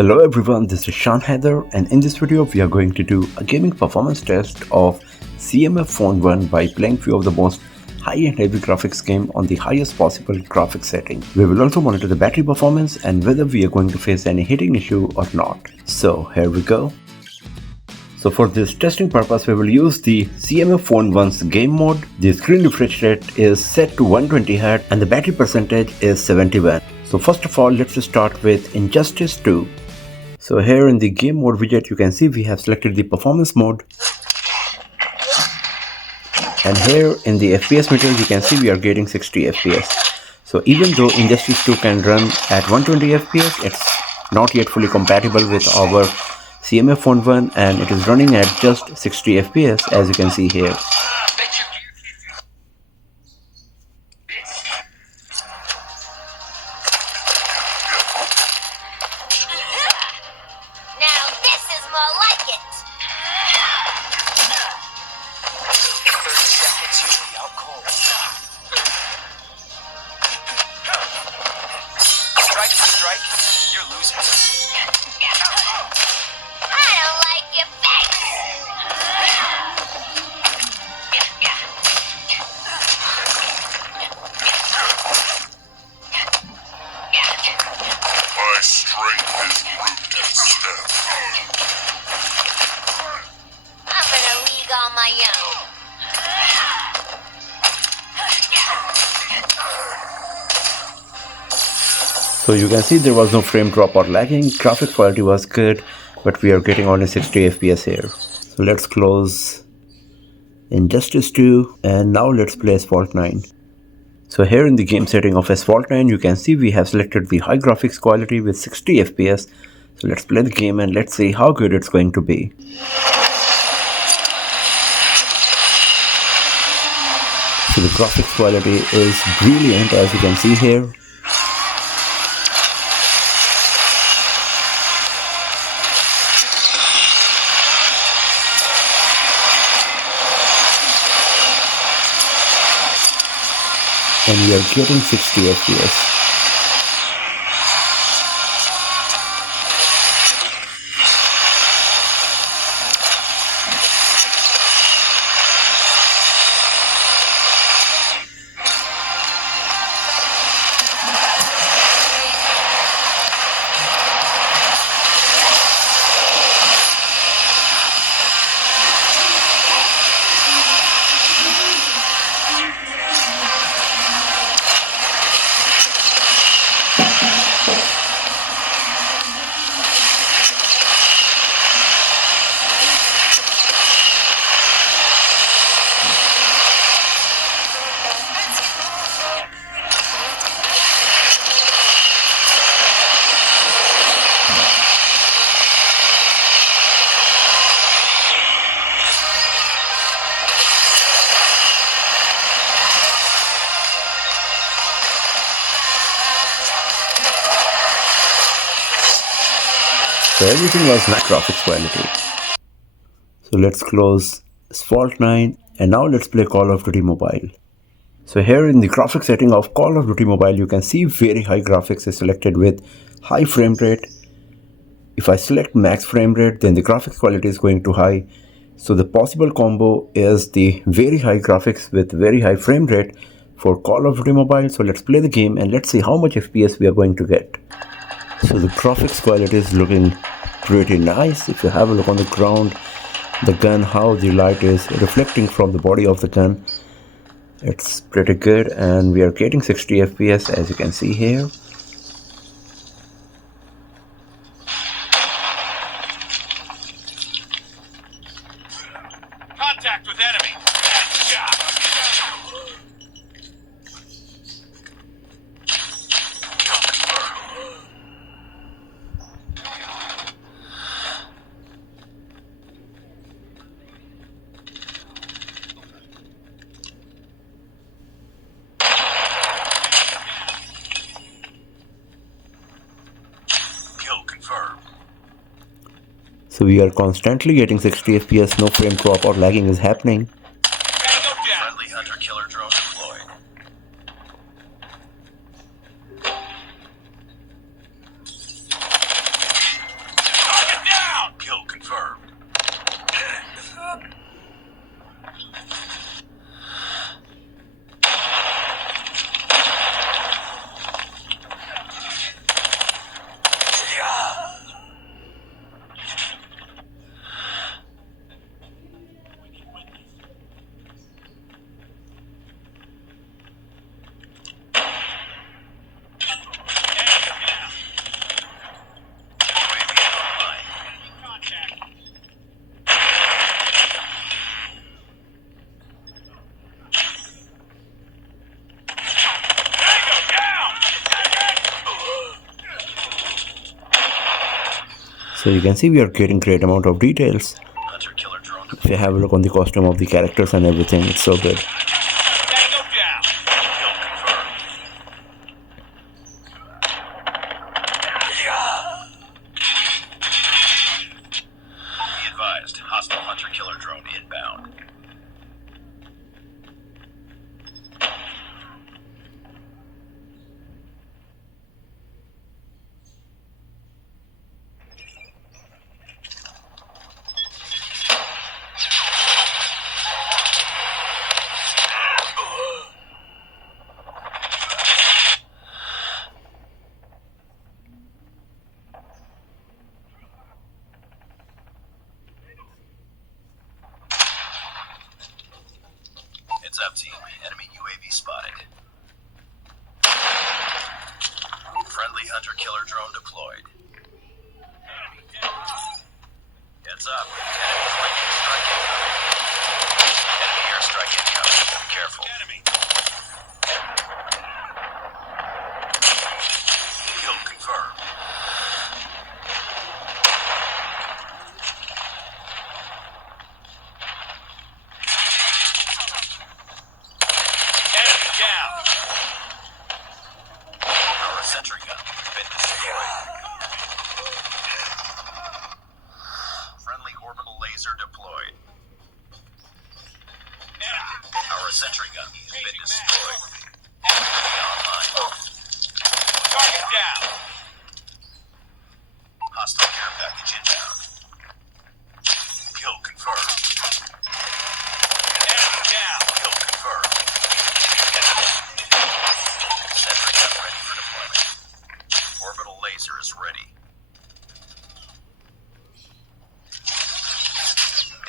Hello everyone, this is Shan Heather, and in this video we are going to do a gaming performance test of CMF Phone 1 by playing few of the most high-end heavy graphics game on the highest possible graphics setting. We will also monitor the battery performance and whether we are going to face any heating issue or not. So here we go. So for this testing purpose, we will use the CMF Phone 1's game mode. The screen refresh rate is set to 120Hz and the battery percentage is 71. So first of all, let's start with Injustice 2. So here in the game mode widget, you can see we have selected the performance mode. And here in the FPS meter, you can see we are getting 60 FPS. So even though Injustice 2 can run at 120 FPS, it's not yet fully compatible with our CMF Phone 1 and it is running at just 60 FPS as you can see here. Now this is more like it. 30 seconds, you'll be out cold. Strike for strike, you're losing. I don't like your face. My strength is root and stem. I'm in a league on my own. So you can see there was no frame drop or lagging, graphic quality was good, but we are getting only 60 FPS here. So let's close Injustice 2 and now let's play Asphalt 9. So here in the game setting of Asphalt 9, you can see we have selected the high graphics quality with 60 FPS. So let's play the game and let's see how good it's going to be. So the graphics quality is brilliant as you can see here. And we are getting 60 FPS. So everything was not graphics quality. So let's close Asphalt 9 and now let's play Call of Duty Mobile. So here in the graphics setting of Call of Duty Mobile, you can see very high graphics is selected with high frame rate. If I select max frame rate, then the graphics quality is going to high. So the possible combo is the very high graphics with very high frame rate for Call of Duty Mobile. So let's play the game and let's see how much FPS we are going to get. So the graphics quality is looking pretty nice. If you have a look on the ground, the gun, how the light is reflecting from the body of the gun, it's pretty good and we are getting 60 FPS as you can see here. Contact with enemy. Kill confirmed. So we are constantly getting 60 FPS, no frame drop or lagging is happening. Friendly hunter-killer drone deployed. So you can see we are getting great amount of details. Hunter killer drone If you have a look on the costume of the characters and everything, it's so good. Tango down. Kill confirmed. Be advised, hostile hunter killer drone inbound. Heads up, team. Enemy UAV spotted. Friendly hunter killer drone deployed. Heads up. Enemy lightning strike incoming. Enemy airstrike incoming. Be careful. Kill confirmed. Enemy down. Our sentry gun has been destroyed. Friendly orbital laser deployed. Our sentry gun has been destroyed. Enemy online. Target down. Hostile care package inbound. Kill confirmed. Enemy down. Kill confirmed. Sentry gun ready for deployment. Orbital laser is ready.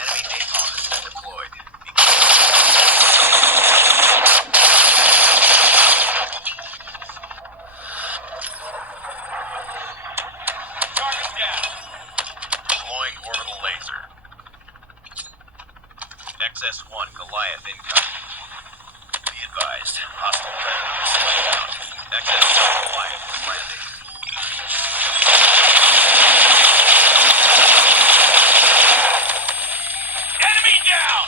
Enemy napalm has been deployed. Be Target down. Deploying orbital laser. XS-1 Goliath incoming. Be advised, hostile predator is laid out. XS-1 Goliath is landing. Enemy down!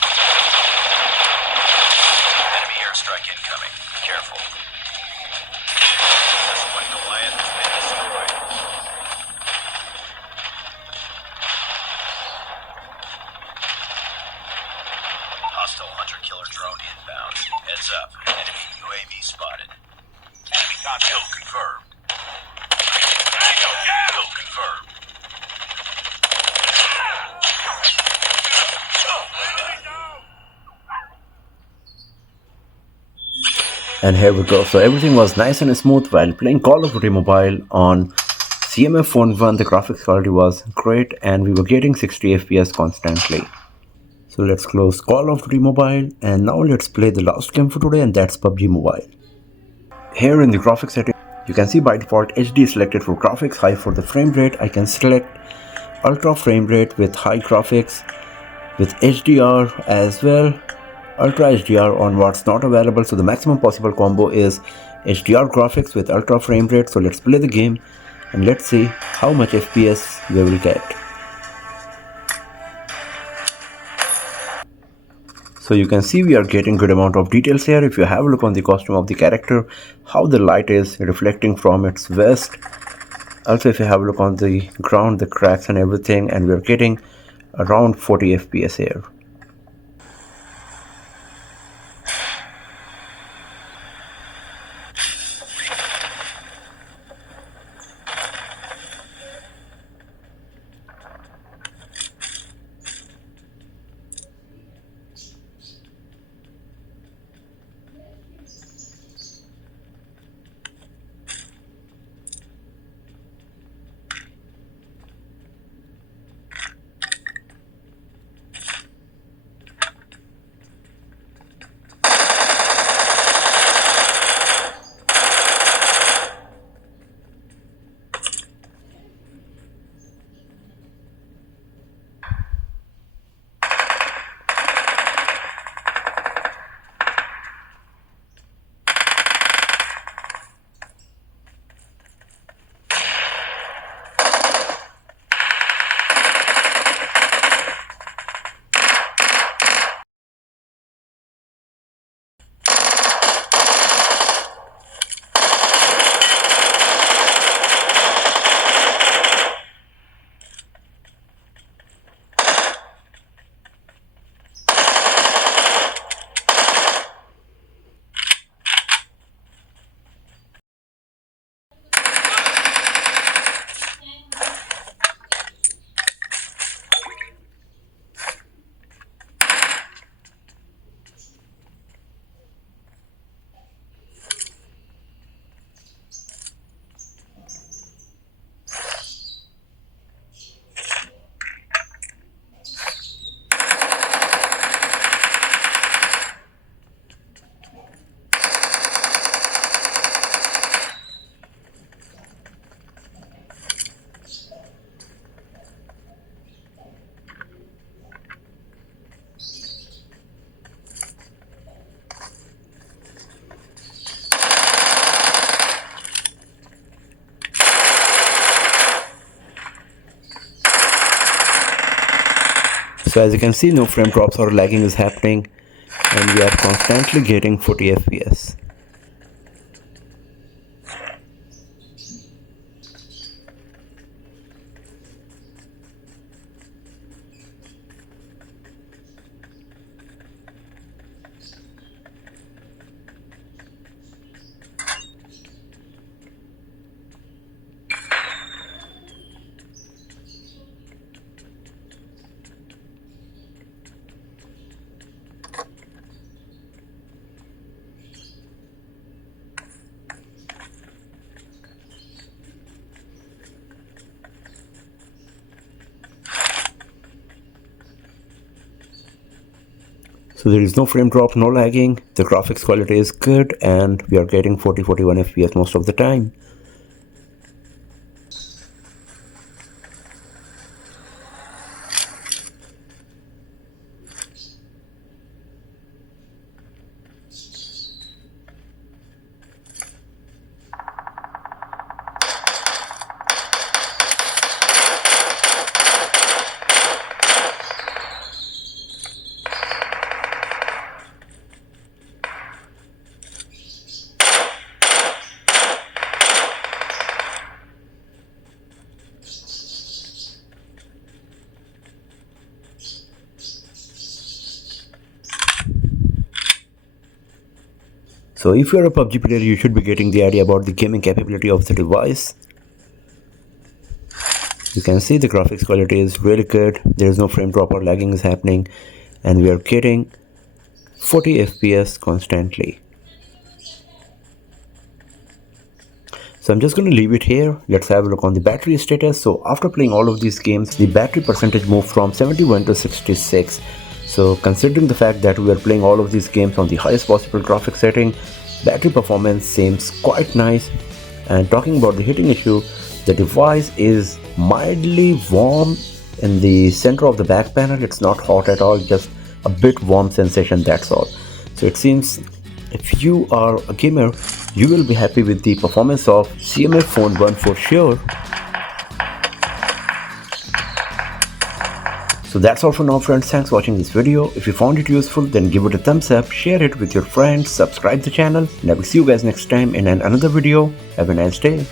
Enemy airstrike incoming. Be careful. XS-1 Goliath has been destroyed. Hostile hunter killer drone inbound. Heads up. Enemy UAV spotted. Enemy contact. Kill confirmed. Kill confirmed. And here we go. So everything was nice and smooth while playing Call of Duty Mobile on CMF Phone 1. The graphics quality was great and we were getting 60 FPS constantly. So let's close Call of Duty Mobile and now let's play the last game for today, and that's PUBG Mobile. Here in the graphics setting, you can see by default HD is selected for graphics, high for the frame rate. I can select ultra frame rate with high graphics, with HDR as well. Ultra HDR on what's not available, so the maximum possible combo is HDR graphics with ultra frame rate. So let's play the game and let's see how much FPS we will get. So you can see we are getting good amount of details here. If you have a look on the costume of the character, how the light is reflecting from its vest. Also if you have a look on the ground, the cracks and everything, and we are getting around 40 FPS here. So as you can see, no frame drops or lagging is happening, and we are constantly getting 40 FPS. So there is no frame drop, no lagging, the graphics quality is good, and we are getting 40-41 FPS most of the time. So if you're a PUBG player, you should be getting the idea about the gaming capability of the device. You can see the graphics quality is really good, there is no frame drop or lagging is happening, and we are getting 40 FPS constantly. So I'm just going to leave it here. Let's have a look on the battery status. So after playing all of these games, the battery percentage moved from 71 to 66. So considering the fact that we are playing all of these games on the highest possible graphics setting, battery performance seems quite nice. And talking about the heating issue, the device is mildly warm in the center of the back panel. It's not hot at all, just a bit warm sensation, that's all. So it seems if you are a gamer, you will be happy with the performance of CMF Phone 1 for sure. So that's all for now, friends. Thanks for watching this video. If you found it useful, then give it a thumbs up, share it with your friends, subscribe the channel, and I will see you guys next time in another video. Have a nice day.